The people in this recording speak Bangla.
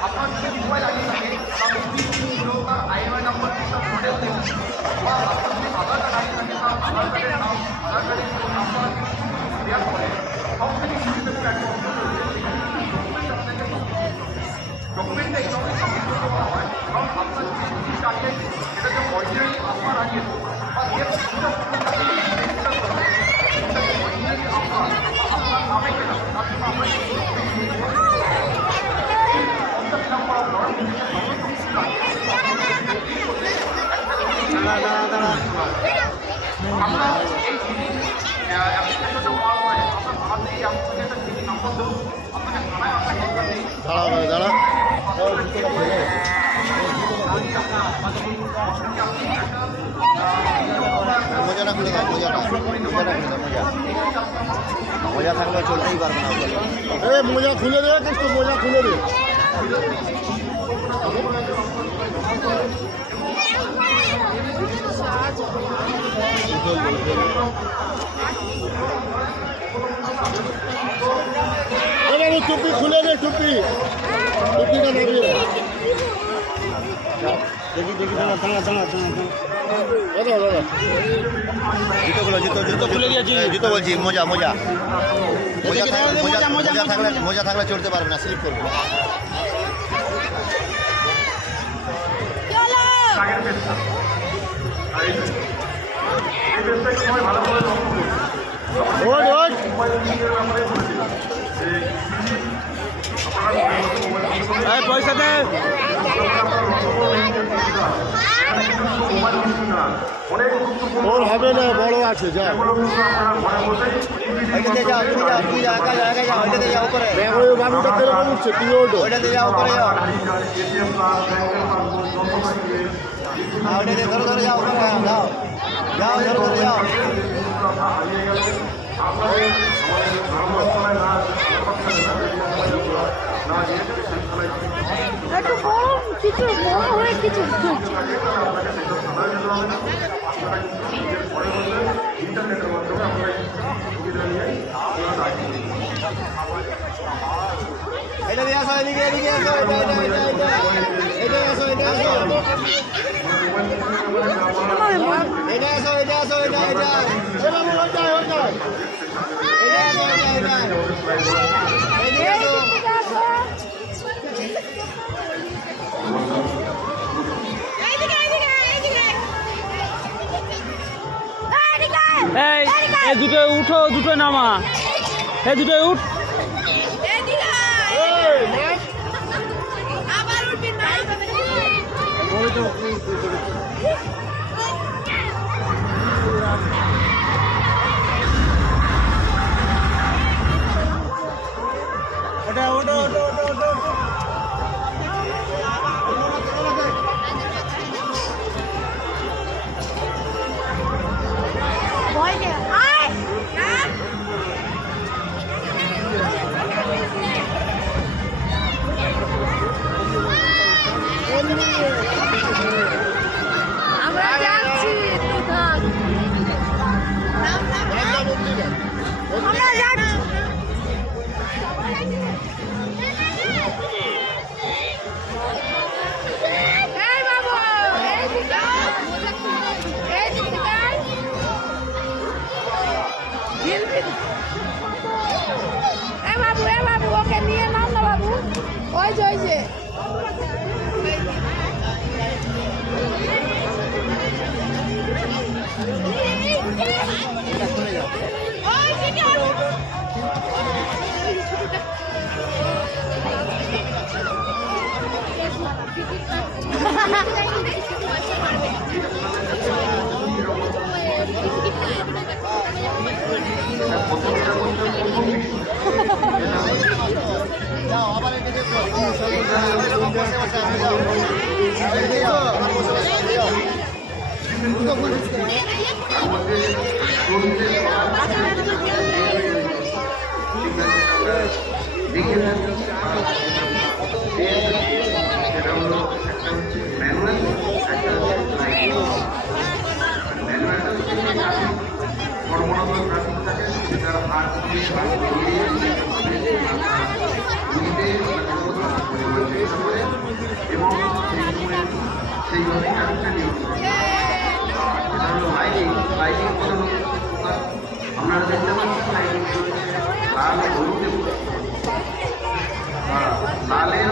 আপনার যদি মোবাইল আগে থাকে তাহলে তার আইএমআই নাম্বার সব মডেল দেবেন বা আপনার যদি আধার কার্ড আগে থাকে তার আধার কার্ডের নাম আধার কার্ডের নাম্বার দেওয়ার পরে সব থেকে সুবিধা প্ল্যাটফর্ম ডকুমেন্টটা এইভাবে সাবমিট করতে বলা হয় কারণ আপনার যে জিনিসটা আছে সেটা যে অরিজিনালি আপনার আগে বা এর অরিজিনালি আপনার নামে কেনা তার জন্য আমরা ফিলাপ করার পর আমরা এই অ্যাপ্লিকেশনটা পাওয়ার পরে আপনার হাতে এই অ্যাপ্লিকেশনটা থেকে নাম্বার দেবো আপনাকে থানায় আসার দরকার নেই মোজাটা খুলে দাও মোজাটা খুলে দাও মোজা থাকলে চলতেই পারবে না মোজা খুলে দে একটু মোজা খুলে দে টুপি খুলে দে টুপিটা নামিয়ে দেখি দাঁড়া জুতোগুলো জুতো খুলে দিয়েছি জুতো বলছি মোজা থাকলে চড়তে পারবে না স্লিপ করবে পয়সা দে ওর হবে না বড় আছে যা বাবুটা তেরকম উঠছে তুই ওঠো ওইটাতে যাও করে যাও ধরে যাও যাও ধরে যাও একটু বড় কিছু বড় হয়ে কিছু ইন্টারনেটের মাধ্যমে আমরা সুবিধা নিয়ে এটা দিয়ে আসো এদিকে আসো এই দুটো উঠো দুটো নামা এই দুটো উঠ আমরা যাচ্ছি আমরা যাচ্ছি বাবু ওকে নিয়ে নাম না বাবু ওই যে কর্মরত একটা নিয়ম এটা হলো লাইটিং লাইটিং আপনারা দেখতে পাচ্ছেন লাইটিং লাল হলুদ লালের